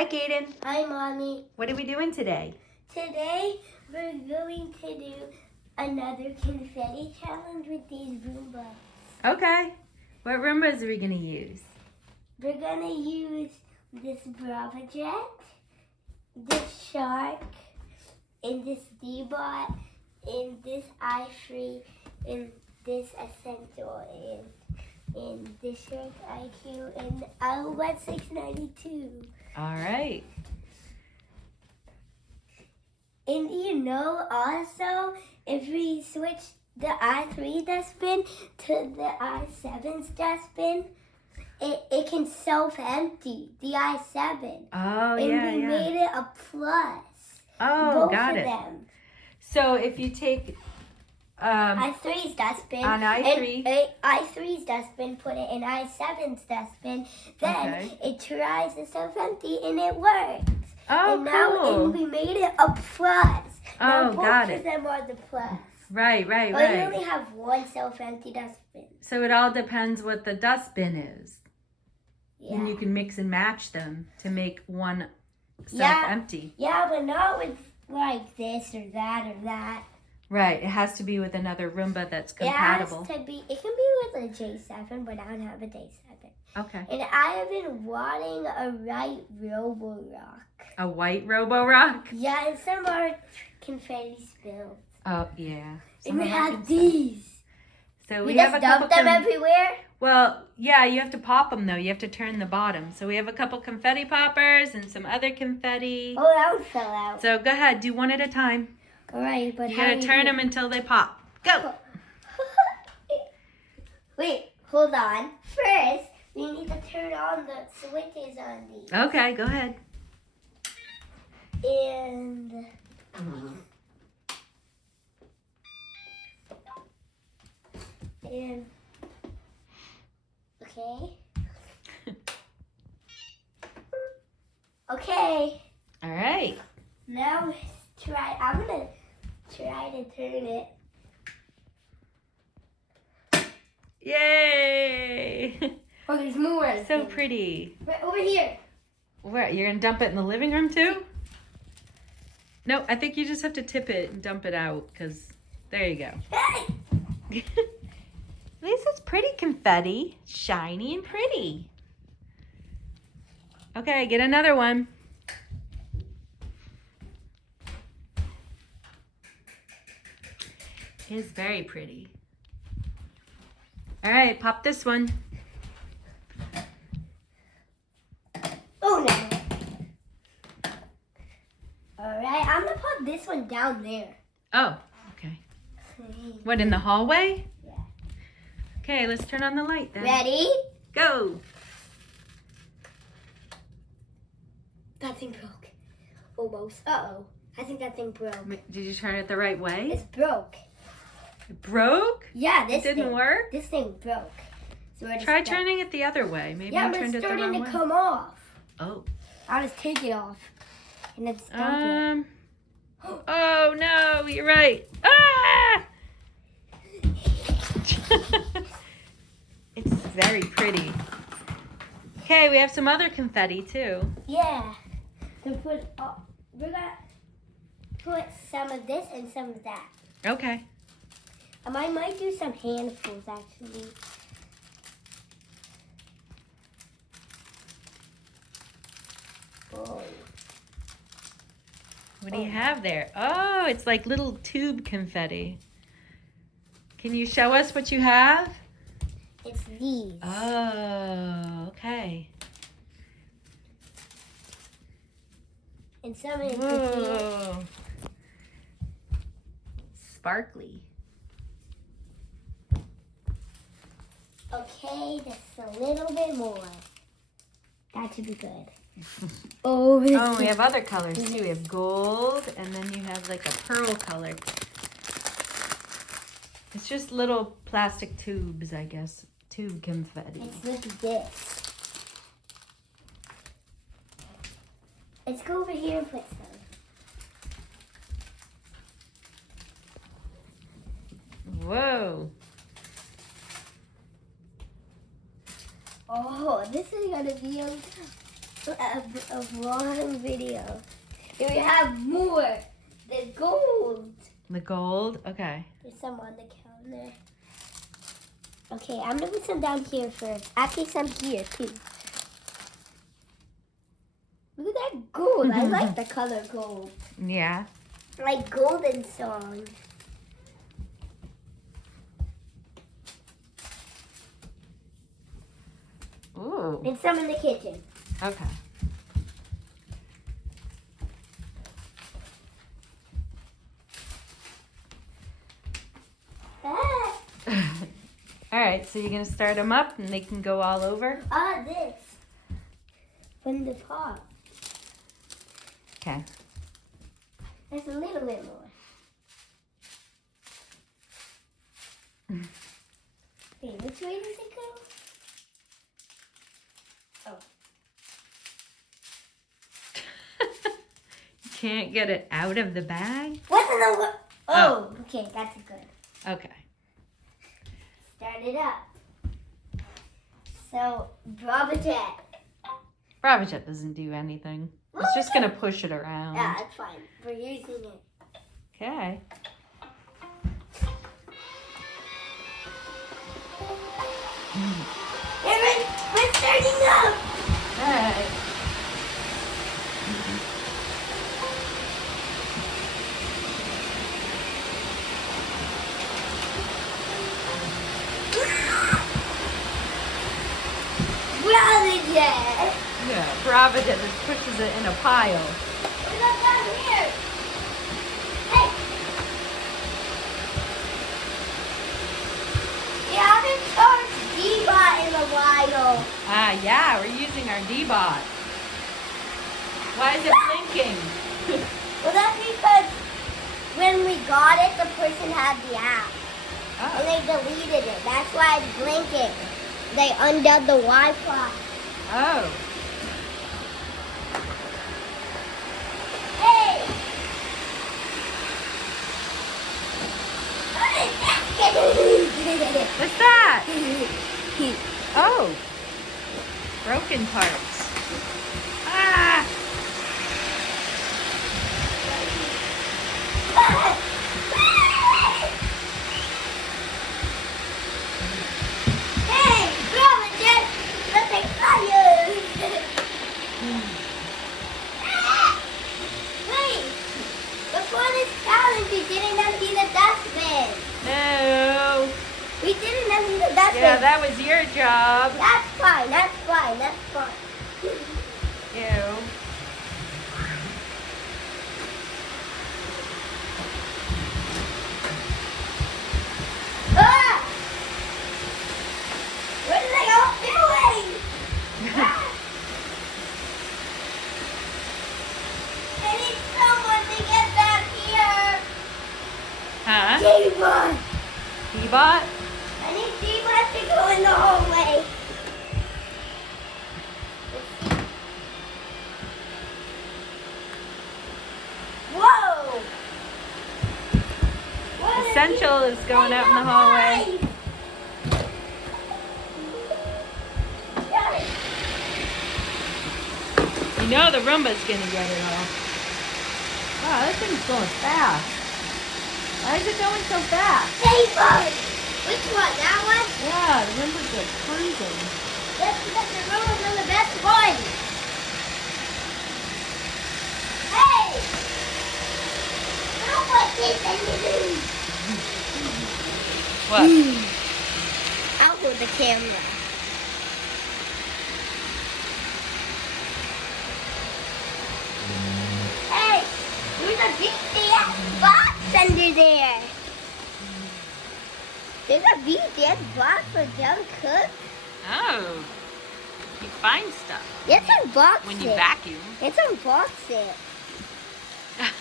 Hi, Kaden. Hi, Mommy. What are we doing today? Today, we're going to do another confetti challenge with these Roombas. Okay. What Roombas are we going to use? We're going to use this Brava Jet, this Shark, and this D-Bot, and this iFree, and this Essential, and this Shark IQ, and L1692. All right. And also, if we switch the i3 dustbin to the i7's dustbin, it can self-empty, the i7. Oh, and yeah, we made it a plus. Oh, Both got of it. them. So if you take i3's dustbin. on i3. And i3's dustbin, put it in i7's dustbin. Then it tries to self-empty and it works. Oh, and now cool. and we made it a plus. Now Oh, got both it. of them are the plus. Right. But we only have one self-empty dustbin. So it all depends what the dustbin is. Yeah. And you can mix and match them to make one self-empty. Yeah, but not with like this or that or that. Right. It has to be with another Roomba that's compatible. It can be with a J7, but I don't have a J7. Okay. And I have been wanting a white Roborock. A white Roborock? Yeah, and some are confetti spilled. Oh, yeah. And we Some of have them- these. So We have just a couple dump them everywhere? Well, yeah, you have to pop them though. You have to turn the bottom. So we have a couple confetti poppers and some other confetti. Oh, that one fell out. So go ahead, do one at a time. All right, but You how gotta do turn do- them until they pop. Go. Wait, hold on. First, we need to turn on the switches on these. Okay, go ahead. And okay. Okay. All right. Now let's try. I'm gonna try to turn it. Yay! Oh, there's more. So pretty. Right over here. Where, you're gonna dump it in the living room too? No, I think you just have to tip it and dump it out, because there you go. Hey! At least it's pretty confetti. Shiny and pretty. Okay, get another one. It is very pretty. All right, pop this one. Oh no. All right, I'm gonna put this one down there. Oh, okay. What, in the hallway? Yeah. Okay, let's turn on the light then. Ready? Go. That thing broke. Almost. Uh-oh. I think that thing broke. Did you turn it the right way? It's broke. It broke? Yeah, It this didn't thing, work? This thing broke. So we're just Try stuck. turning it the other way. Maybe Yeah, you but turned it's it the starting wrong to way. come off. Oh. I'll just take it off. And it's stuck Oh no, you're right. Ah! It's very pretty. Okay, we have some other confetti too. Yeah. So we're gonna put some of this and some of that. Okay. I might do some handfuls actually. Oh. What do you have there? Oh, it's like little tube confetti. Can you show us what you have? It's these. Oh, okay. And some of it. Whoa. Sparkly. Okay, just a little bit more. That should be good. Oh, this Oh, we have other colors too. We have gold, and then you have like a pearl color. It's just little plastic tubes, I guess. Tube confetti. Let's look at this. Let's go over here and put some. Whoa. Oh, this is gonna be a vlog video. Here we have more. The gold. The gold? Okay. There's some on the counter. Okay, I'm gonna put some down here first. Actually, some here too. Look at that gold. I like the color gold. Yeah. Like golden song. Ooh. And some in the kitchen. Okay. All right, so you're gonna start them up and they can go all over? This. From the top. Okay. There's a little bit more. Wait, which way does it go? Oh. You can't get it out of the bag? What's in the... Oh, okay, that's good. Okay. Start it up. So, drop it in. Bravajet doesn't do anything. It's just gonna push it around. Yeah, that's fine. We're using it. Okay. We're starting up. All right. Bravajet. Yeah, Bravajet just pushes it in a pile. What about down here? Hey. We haven't charged D-Bot in a while. Ah, yeah, we're using our D-Bot. Why is it blinking? Well, that's because when we got it, the person had the app. And Oh. they deleted it. That's why it's blinking. They undid the Wi-Fi. Oh. Hey! What's that? Oh. Broken parts. Ah! Hey, Bravajet, let's take fire! Wait, before this challenge, we didn't empty the dustbin. No. We didn't empty the dustbin. Yeah, that was your job. That's fine, that's fine, that's fine. Ew. Ah! What are they all doing? Ah! I need someone to get back here. Huh? D-Bot. D-Bot? I need D-Bot to go in the hallway. Whoa! What is Essential is going out in the hallway. You know the Roomba's gonna get it all. Wow, that thing's going fast. Why is it going so fast? D-Bot! Which one? That one? Yeah, the Roomba's like cruising. That's because the room's on the best one. Hey! Don't put this in the room. What? I'll hold the camera. Hey! There's a big box under there. There's a big box for Dumb Cook. Oh. You find stuff Let's unbox when you it. vacuum. Let's unbox it.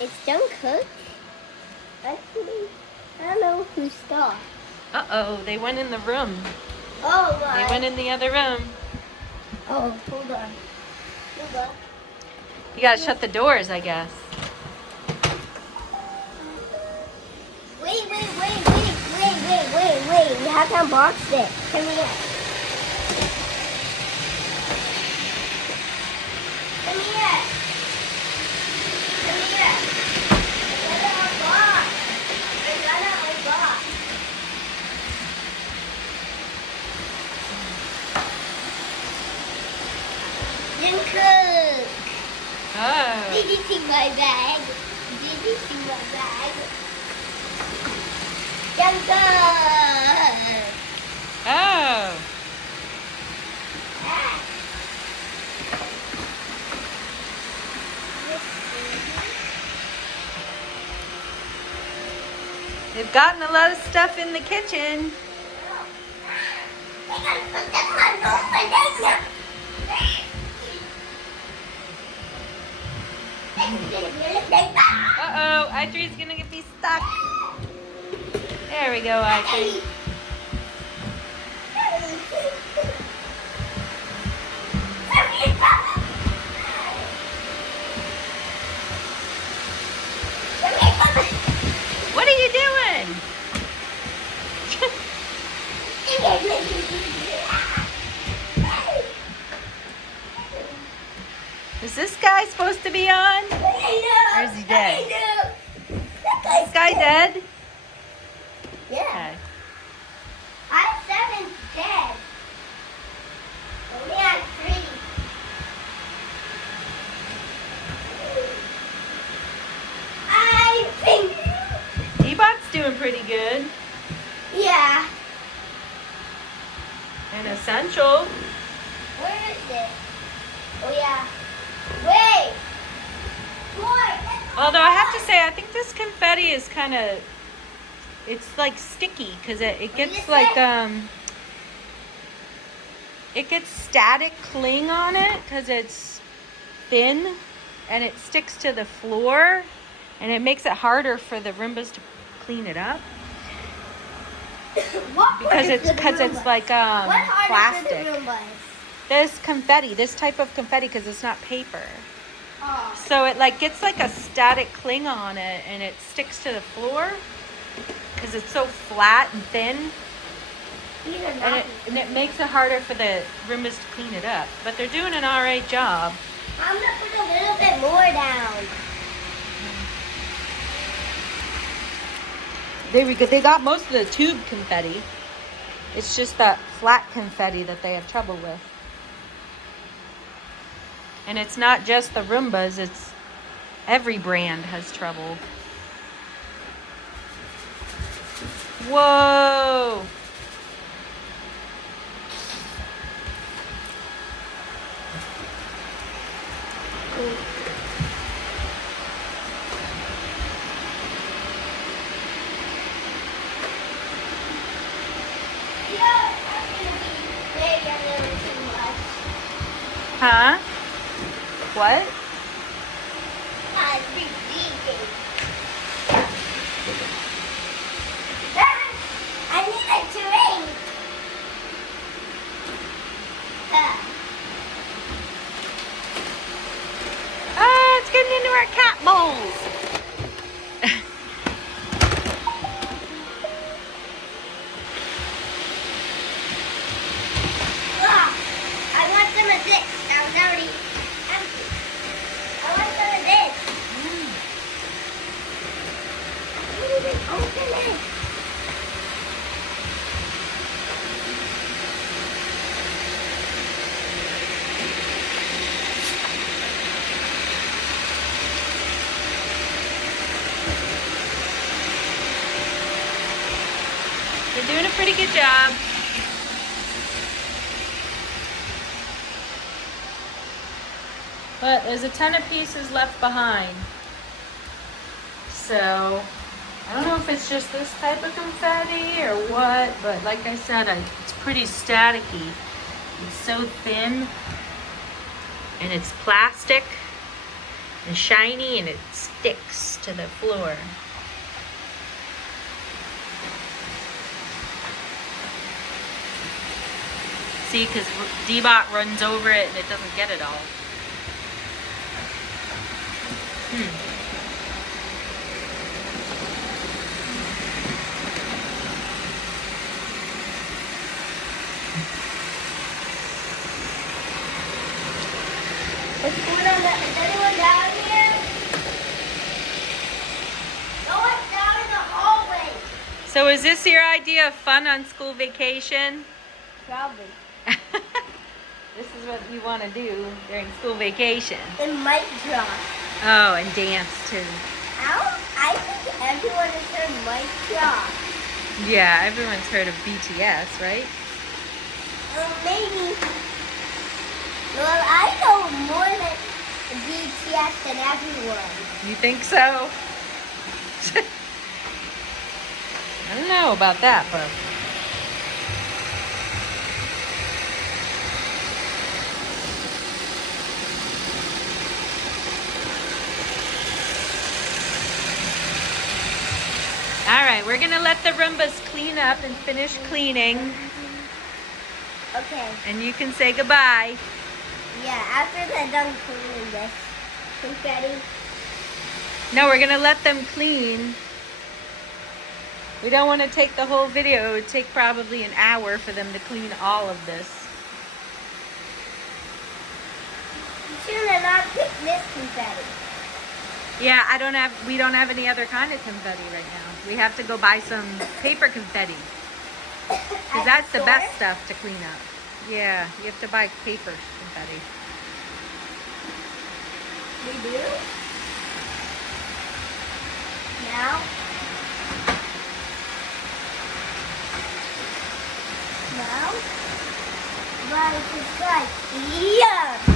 It's Dumb Cook. Actually, I don't know whose stuff. Uh-oh, they went in the room. Oh, They my. went in the other room. Oh, hold on. Hold on. You gotta shut the doors, I guess. Wait. We have to unbox it. Come here. Did you see my bag? Did you see my bag? Jungle! Oh. They've gotten a lot of stuff in the kitchen. Uh-oh, Idri's gonna be stuck. There we go, Idri. What are you doing? Is this guy supposed to be on? Or is he dead? Is this guy dead? Yeah. Okay. I have 7 dead. Only have 3. I think. D-Bot's doing pretty good. Yeah. And Essential. Where is it? Oh yeah. Wait. Boy. Although I have to say, I think this confetti is kind of, it's like sticky because it gets like, it gets static cling on it because it's thin and it sticks to the floor and it makes it harder for the Roombas to clean it up because it's like plastic. This confetti, this type of confetti, because it's not paper. Oh. So it like gets like a static cling on it and it sticks to the floor because it's so flat and thin. And it makes it harder for the Roombas to clean it up. But they're doing an alright job. I'm going to put a little bit more down. There we go. They got most of the tube confetti. It's just that flat confetti that they have trouble with. And it's not just the Roombas, it's every brand has trouble. Whoa! Huh? What? I need a drink. Ah, it's getting into our cat bowls. I want some of this. That was already empty. I want some of this. Open it. They're doing a pretty good job. But there's a ton of pieces left behind. So, I don't know if it's just this type of confetti or what, but like I said, it's pretty staticky. It's so thin, and it's plastic, and shiny, and it sticks to the floor. See, because D-Bot runs over it and it doesn't get it all. What's going on? Is anyone down here? No one's down in the hallway. So is this your idea of fun on school vacation? Probably. This is what you want to do during school vacation. It might drop. Oh, and dance too. I think everyone has heard Mike Job. Yeah, everyone's heard of BTS, right? Maybe. Well, I know more than BTS than everyone. You think so? I don't know about that, but. All right, we're gonna let the Roombas clean up and finish cleaning, Okay. and you can say goodbye. Yeah, after they're done cleaning this confetti. No, we're gonna let them clean. We don't want to take the whole video. It would take probably an hour for them to clean all of this. You should have not picked this confetti. Yeah, we don't have any other kind of confetti right now. We have to go buy some paper confetti. Because that's the best stuff to clean up. Yeah, you have to buy paper confetti. We do? Now? Now? Right, subscribe. Yeah!